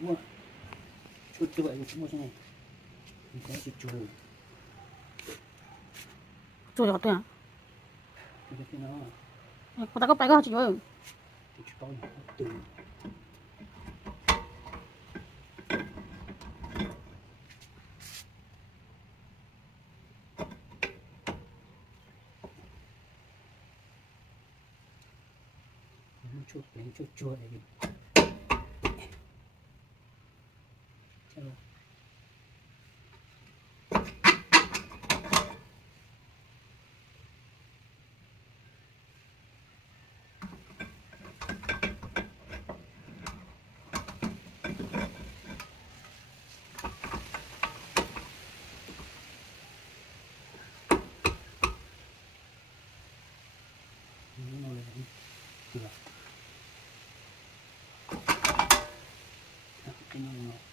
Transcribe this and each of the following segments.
mua chút như vậy cũng mua cho này mình có chút chù rồi 어떠야 이렇게 나와 거다가 빨가 지금 주방에 또 왼쪽 주워 여기 자 이거 그냥 이렇게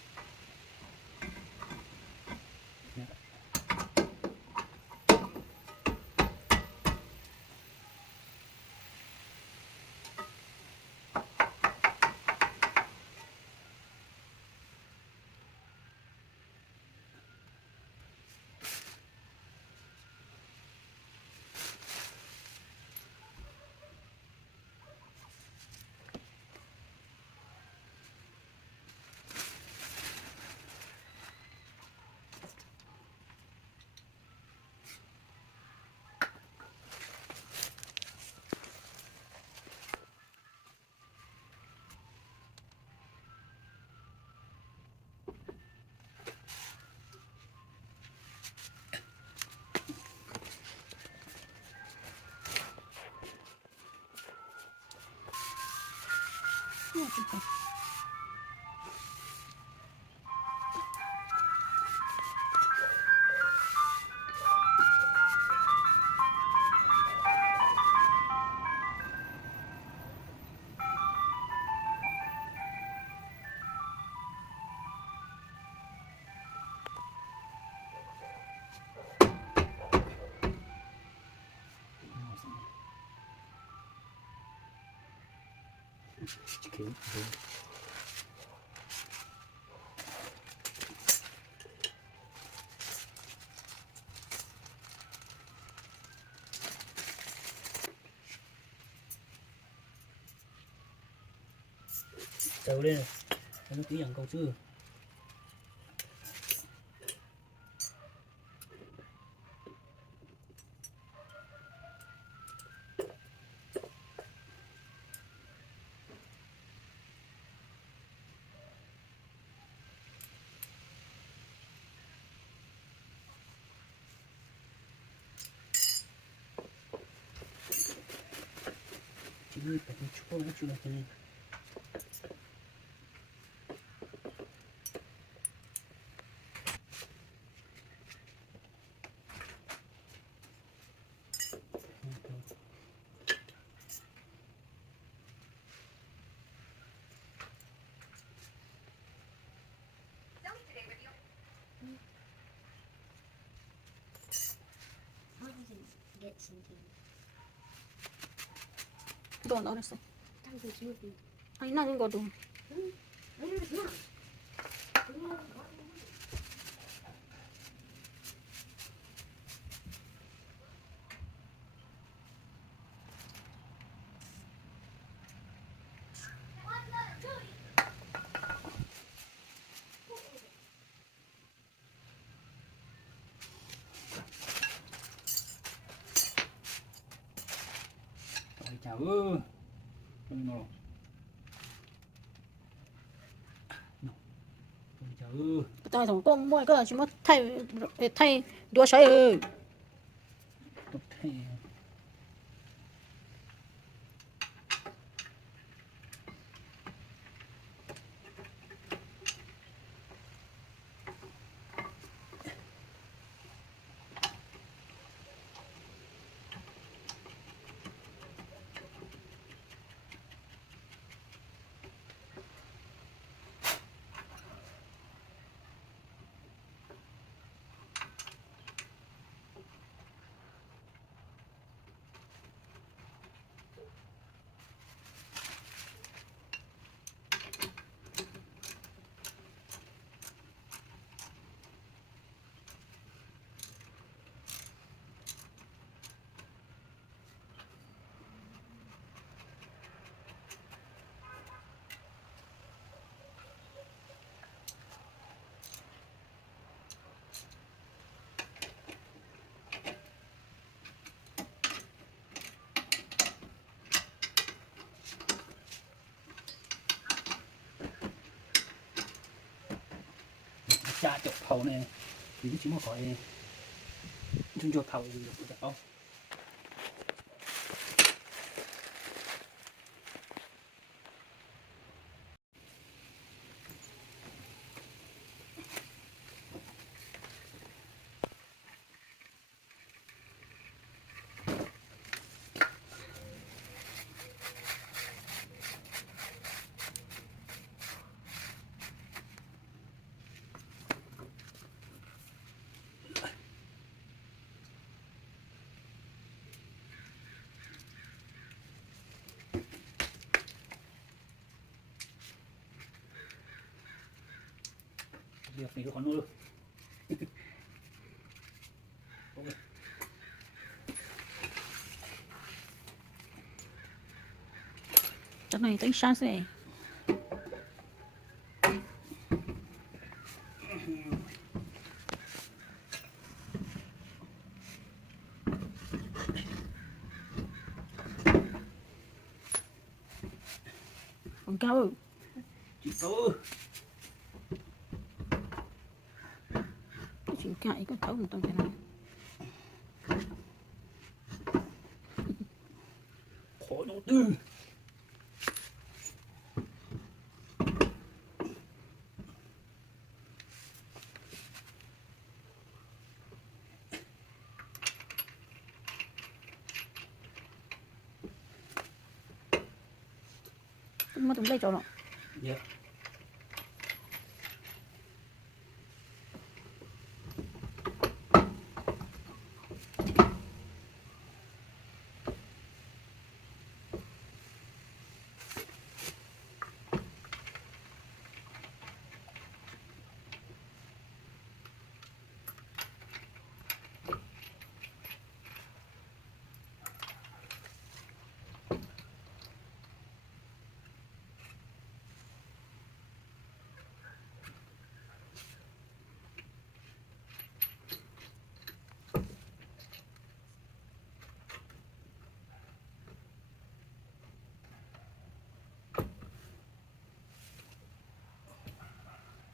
trầu lên này nó tí dần câu chưa 지금 조금 추가해 주면 되는 Get something. 너 안 그랬어 Time to do it. 아니 나는 거도 chào nó chào tại sao con mua cái gì mà thay thay đua sấy đã chọc thầu này thì chỉ mà khỏi chúng cho thầu được không việc này nó còn nữa Chỗ này tính sáng sẽ còn cao chị tô chuyện cãi có thấu một tông thế nào khó đầu tư mà tụi đây chỗ nào dạ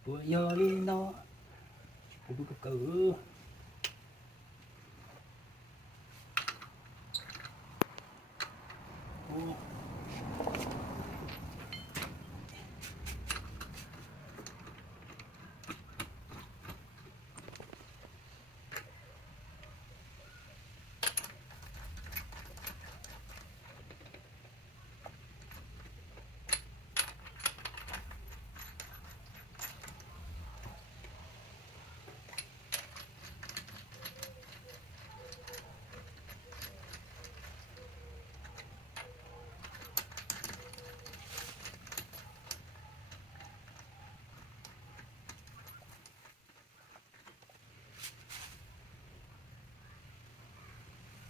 vừa giờ đi nó cũng cử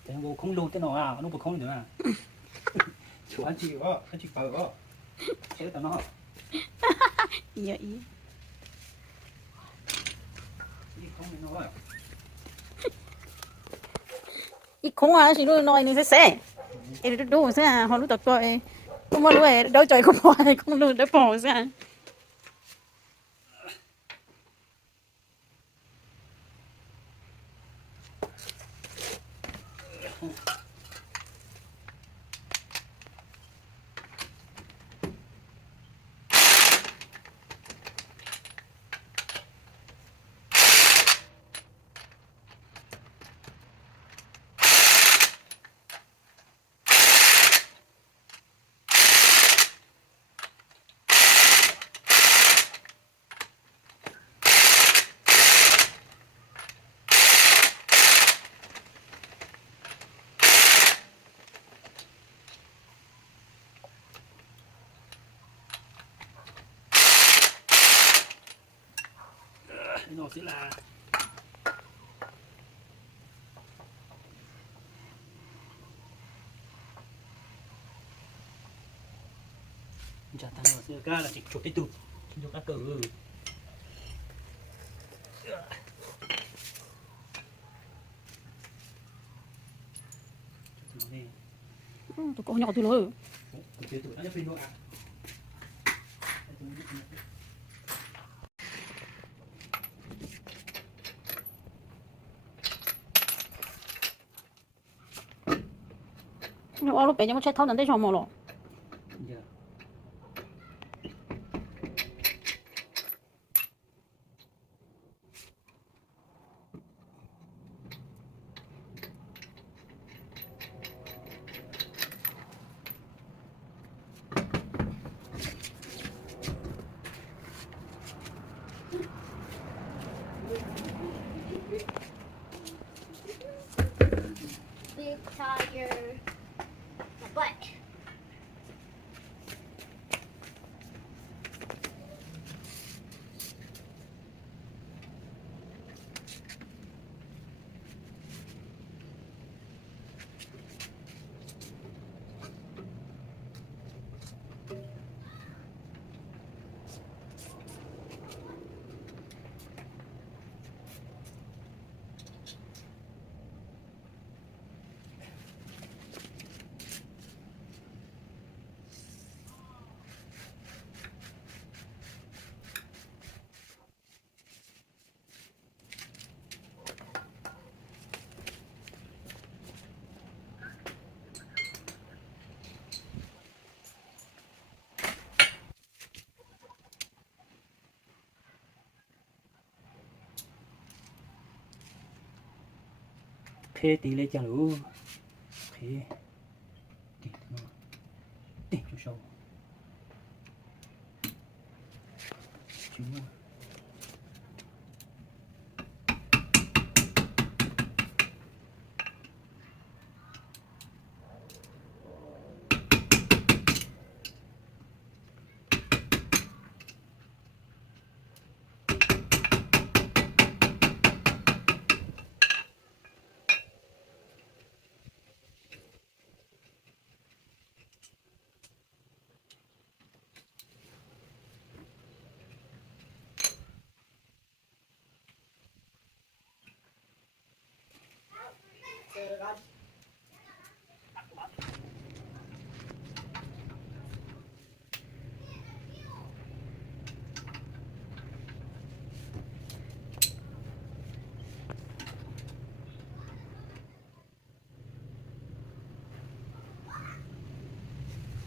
thế nó không luôn thế nào à nó không nữa à chú anh chị bảo đó thế tao nó vậy không thì nó ít không à chỉ đôi nói nên sẽ em đôi sẽ họ lúc tập coi không mà lúc đôi trời không bỏ không lúc đôi bỏ sẽ nó sẽ là chả tăng nó sẽ ca là chỉ chụp cái tụt chụp các cờ tụi con nhỏ tụi lối nó sẽ pin đâu à 我老爸有冇出偷人哋床冇咯？ giờ Big tiger. My butt. เพตีเลยจังรู้เพตีnóตีchú sâu chú nó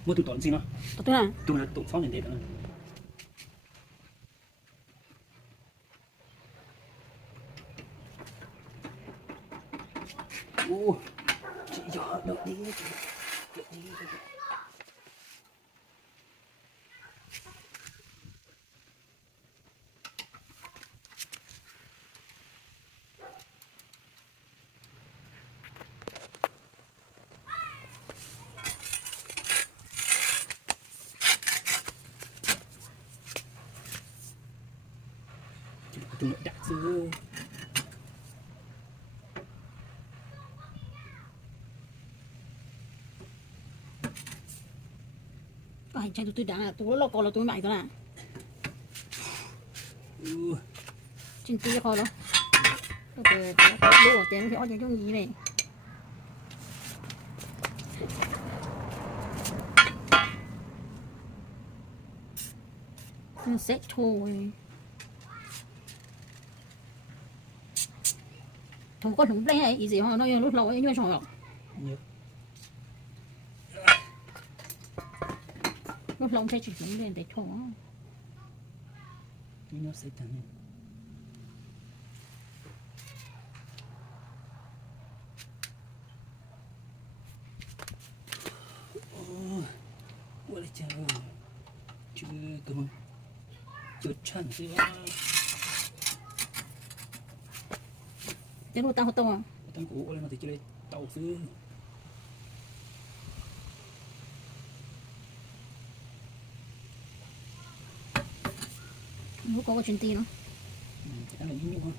mua tụi tốn gì nó ตัวตัวน่ะ tụi là tụi sáu nhân đẹp nữa ô chị cho được đi được đi được đi tụi nó đặt dư ai chạy tụi đã tụi nó còn là tụi mày tụiน่ะ chính tí khó đó tụi lúa tiền thì ở trong trong gì này sẽ thôi không có thùng play hay gì họ nói lúc lâu ấy như sao nhiều lúc lâu sẽ chỉ thùng lên để thôi nó sẽ thành what is it chưa cầm chưa chăn chưa cái lúc tao tao tăng cũ lên mà thì chưa tàu xưa lúc có chuyện gì nữa cái này như không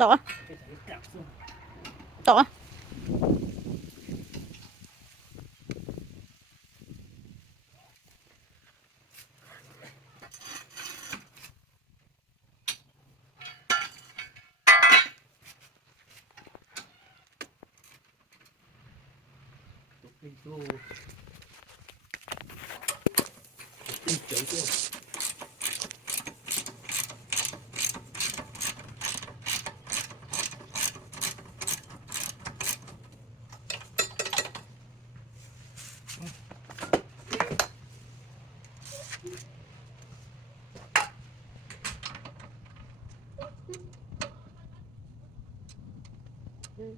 tỏ cái đấy đặc luôn tỏ đi vô đi chửi vô thôi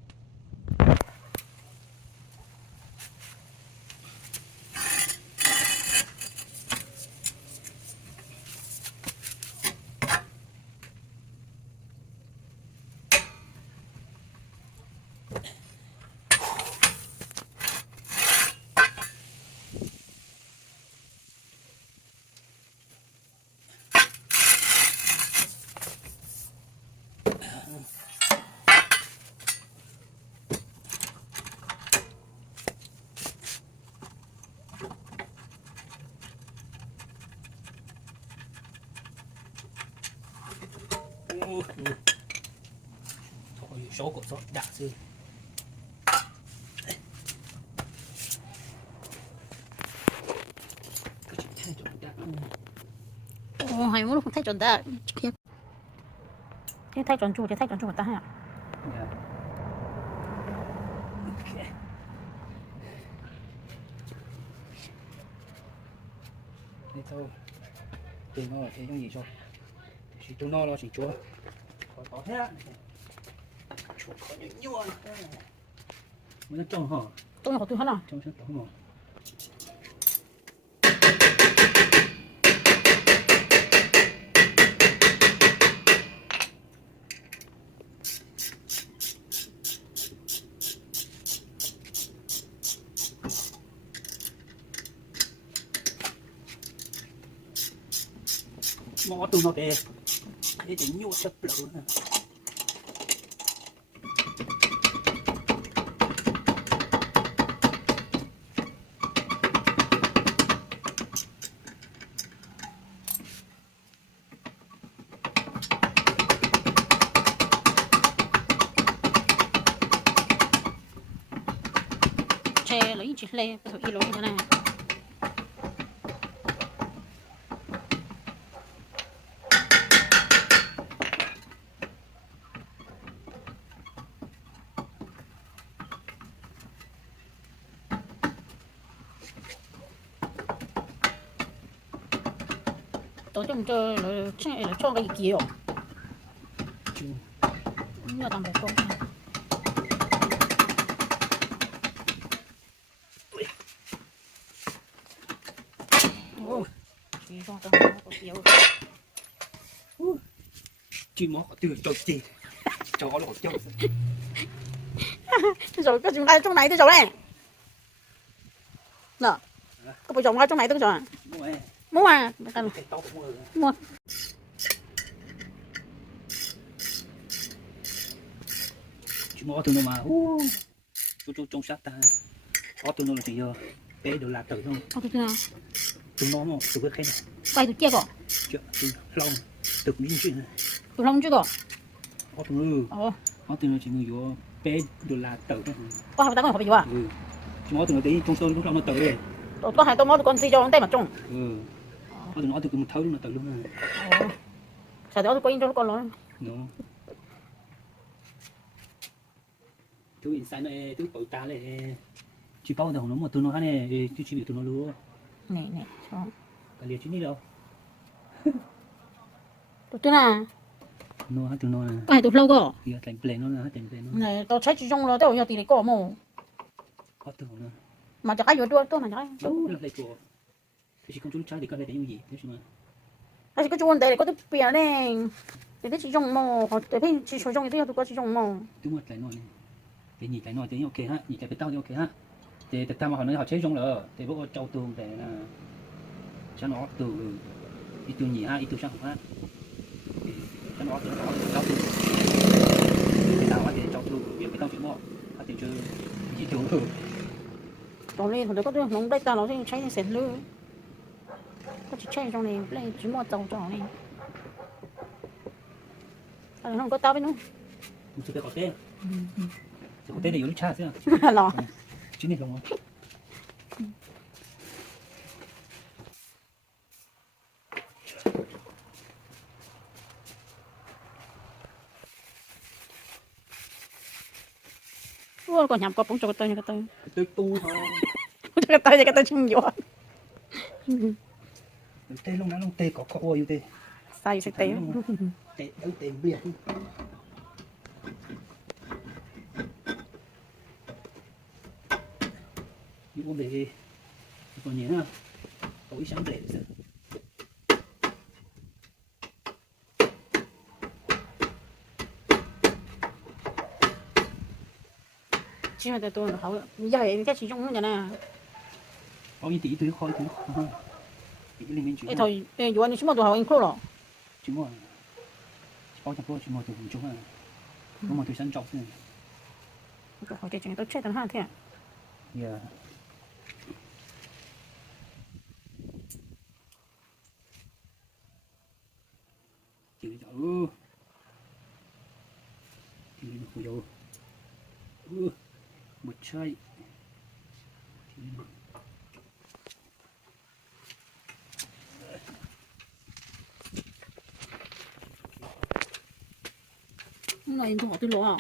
số của số đã sư ồ hay muốn không thấy chuẩn ta thế thay chuẩn chủ thì thay chuẩn chủ của ta hả dạ ok đi thôi thì nó thế trong gì rồi chỉ tôi nó chỉ chúa có thế chúa có những nhua mới trông hả tôi học từ hết nào trông sẽ trông hả ngó từ nó để nhua sập lửa che lấy chỉ le cái y lối như thế này tôi trong chơi là cho cái kiểu như là tầm một con chỉ cho tầm một kiểu chim nó từ trâu gì chó nó trâu rồi cái chúng ta trong này tôi rồi này nè có phải trồng ra trong này tôi rồi mua à mua chim nó từ nó mà chú trong sát ta có từ nó là chỉ bé đồ lạc tử không có từ nào từ nó mà từ cái khen quay từ kia rồi chưa từ long từ miếng chuyện này từ long chưa rồi có từ nó chỉ người vô bé đồ lạc tử thôi có hai ta có phải gì à chim nó từ nó tí trong sơn lúc nào nó tử này có hai tôi mót con gì cho con tay mà trông có từ nó từ một thấu nó tử luôn này sao đó tôi quay cho con nó nó thứ inside này thứ bầu ta này chỉ bao đầu nó một từ nó này chứ chỉ bị từ nó luôn nè cho cái liệt chứ đi đâu từ nào nó từ nó này có hai từ lâu cơ thì thành plane nó là thành plane nó này tôi thấy chỉ trong nó tôi giờ thì có mà có từ nó mà chắc ai vừa tôi mà chắc đúng là lại của thì chỉ con chú trai thì có thể đánh gì thế chứ mà ai có chú đây có tôi bịa này để thấy chỉ trong mò hoặc để thấy chỉ trong thì tôi có chỉ trong mò đúng rồi lại nó này thì nhìn lại nó thì ok ha nhìn cái tao thì ok ha thì tao mà họ nói họ chế trong rồi thì bố châu tường để là cho nó từ ít từ nhỉ ha ít từ sang ha cho nó từ nào thì cho tôi việc cái tao chuyện mọ thì chưa chỉ thiếu rồi Trong này thằng đó có đứa nóng đây ta nó sẽ cháy sẽ lư có chỉ cháy trong này lấy chỉ mua tàu trong này không có tao với nó mình chưa có tên có tên thì yếu cha chứ lò chính này không ủa còn nhắm có bóng cho cái tôi tu thôi cái tôi chung vô tê lúc nào lúc tê có ôi yêu tê sai sẽ té tê đâu tê biệt những vấn đề còn nhớ nào tối sáng để chỉ mà tôi hậu giờ cái chỉ trong như này có những tí thứ khói thứ tí lên bên cái thôi dù anh chỉ mua đồ hậu anh khô rồi chỉ mua bao nhiêu chỉ mua từ vùng chúng à có một thứ sẵn trọc này hỏi cái chuyện tôi chết thằng hai thế yeah chữ chữ chữ dầu một chai này em tôi lỗ à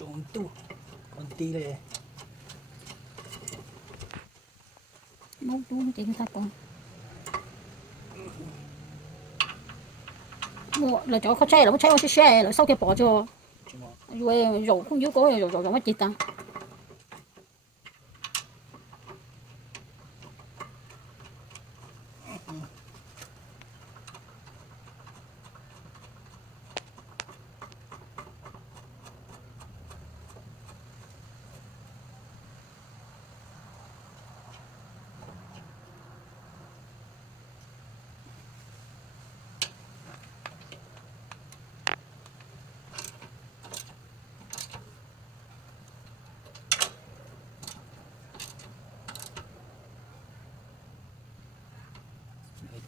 trộn tu còn tí đây bố chú chị người ta còn mua là chỗ khó cháy là có cháy có xe là sau khi bỏ cho rồi dầu không yếu có rồi mất chị ta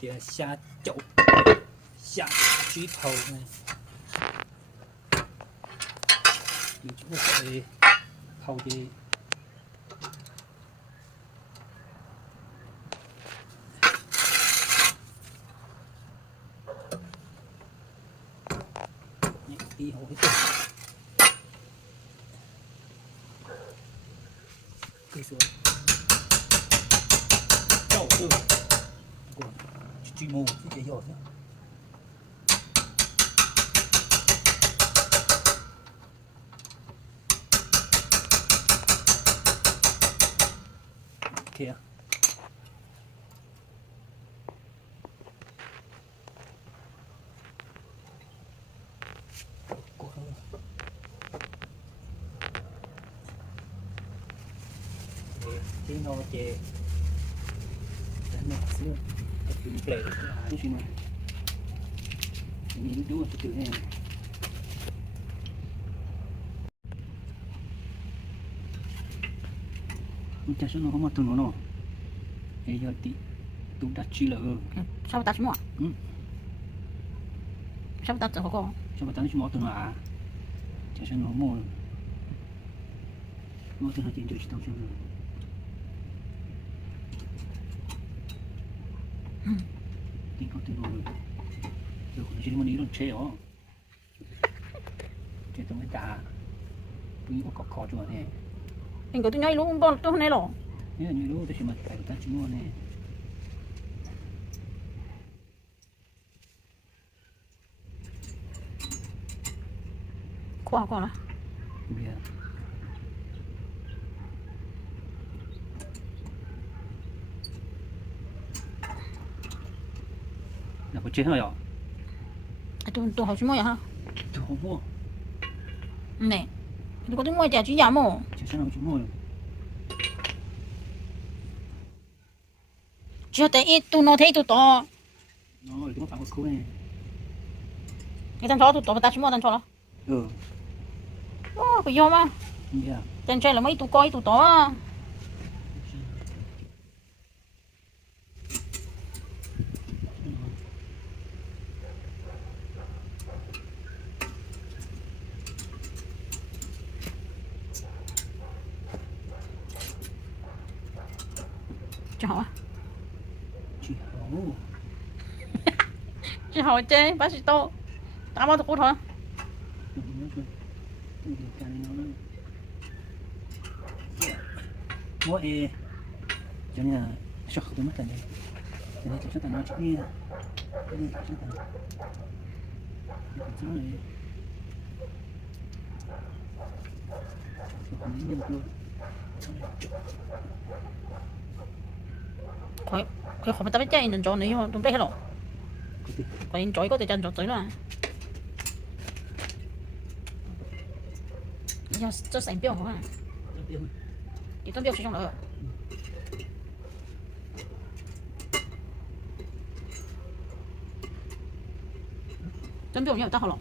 thì下酒下猪頭này mình chúng ta sẽ hầu gì đi hầu hết cây xuống chậu từ chuyên môn chứ dễ dàng kìa chứ nó chè nó xíu cái play cái gì mà mình đúng là tự nhiên cha số nó không mà tụi nó bây giờ tí tụi đặt chi là sao ta chỉ mua sao ta tự có sao mà tao chỉ mua tụi nó à cha số nó mua tụi nó tiền cho chỉ tao cho tiền có tụi nó rồi chỉ muốn đi luôn chơi ó chơi tụi nó trả tụi nó có khó cho này anh có tôi nhảy luôn bon tôi này rồi nếu như lúc tôi chỉ mà phải ta chỉ mua này khoa con là bây giờ là có chế hơi à tôi học mua hả tôi không mua nè tôi có tôi mua chả chỉ giảm mà chỉ sao chỉ mua chỉ tại ít tôi nói thấy tôi to rồi tôi phải có khối này cái thằng chó tôi to ta chỉ mua thằng chó đó ừ cái do mà bây giờ thằng trai là mấy tôi coi tôi to chị hỏi hấu chị hỏi chơi bác sĩ tô tao bao tôi thôi mỗi cho nên là sọc tôi mất cả đây cho nên chúng ta nói chuyện đi đi chúng ta chúng này còn những nhân luôn佢學咪特別真人做你喎，仲逼喺度，佢應嘴嗰隻震作嘴啦，又做成標好啊，亦都標始終嚟，真標又得好咯。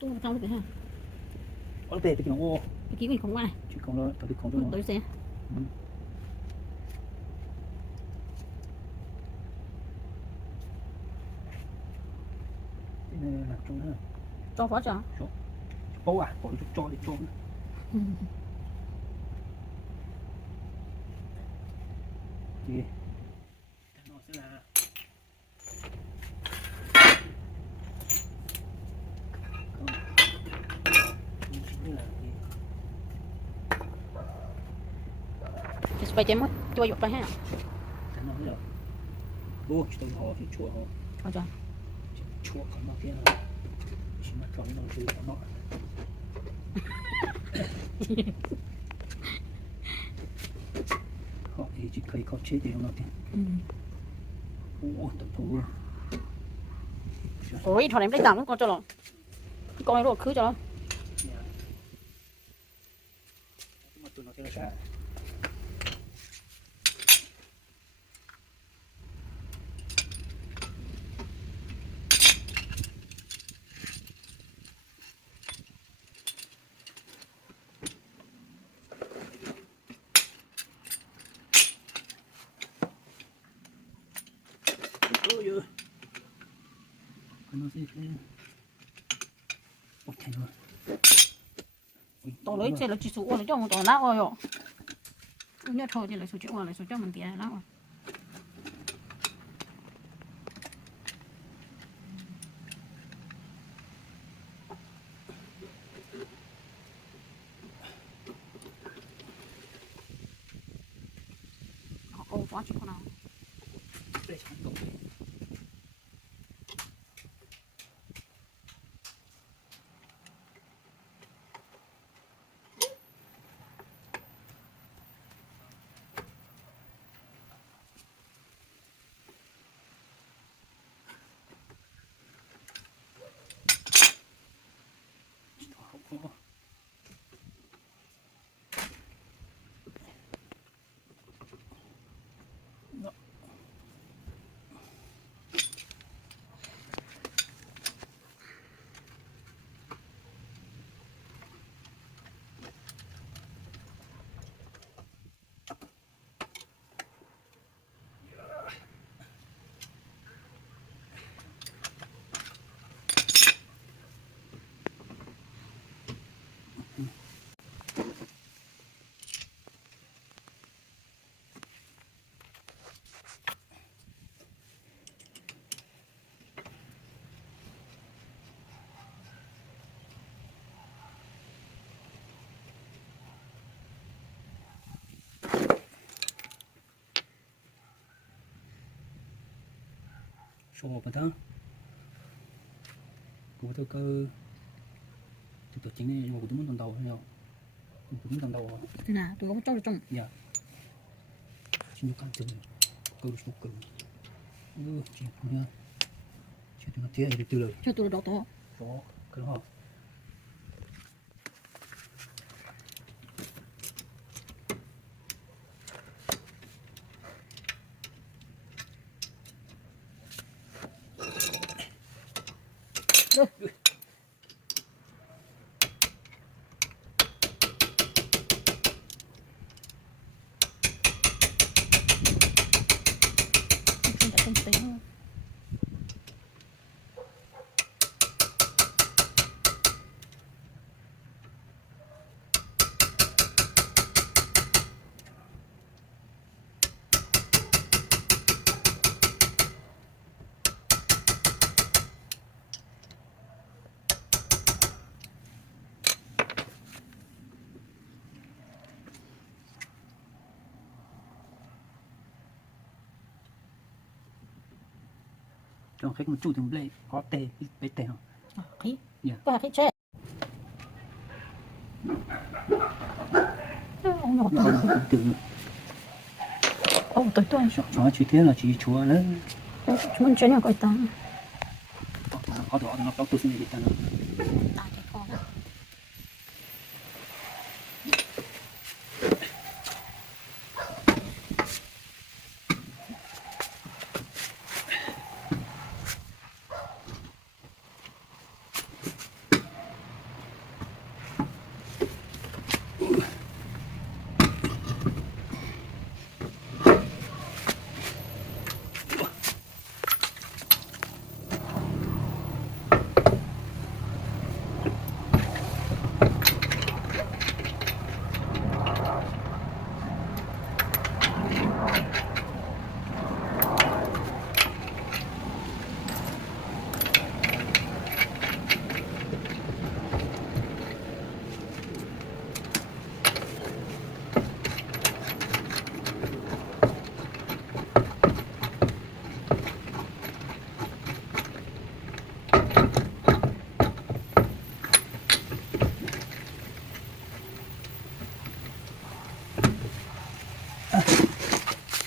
tôi không biết ha. Có về thì nó Cái kia không qua này. chứ không đâu, tôi không đâu. Tôi xe. Cái này là trong đó. Cho phó cho. Bố à, bỏ cho đi cho. Gì? Nó sẽ là cái spray chém mất, cho dục phải ha. nó rồi. Ô, chúng tôi họ thì chua họ. Cho. Chua còn nó kia. Chỉ mà còn nó thì nó. Họ thì chỉ cây có chế đều nó thì. Ô, tập thủ rồi. Ôi, thằng em lấy tặng con cho nó. Con rồi cứ cho nó. Mà tụi nó theo sát. Nó sẽ ôi thành rồi tôi lấy xe là chỉ số là cho một tổ não rồi nhớ thôi thì lấy số chữ lấy số cho mình tiền não quá chịu nào. Đây chẳng đủ. Số một đó, của tôi cơ, tôi chính này một tấm tầng đầu hay không? Một tấm tầng đầu. Thế nào, tôi có cho được trong. Dạ. Chính cái chừng, cơ số cơ. Chỉ nha. Chỉ tôi nói thế thì từ lời. Cho tôi đỏ to. Đó, cái đó. Rồi. Không tính thôi. Cho khách một chút thì lấy có tê bé tê không? Khí. Dạ. Và cái tre. Ông nhỏ to. Từ Ông tới tôi. cho chi tiết là chỉ chúa đấy. Chúng mình chơi nhau coi ta. Có đó nó có tôi xin đi ta nó. Ta chạy con.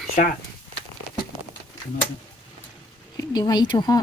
Sa. Điều này cho họ.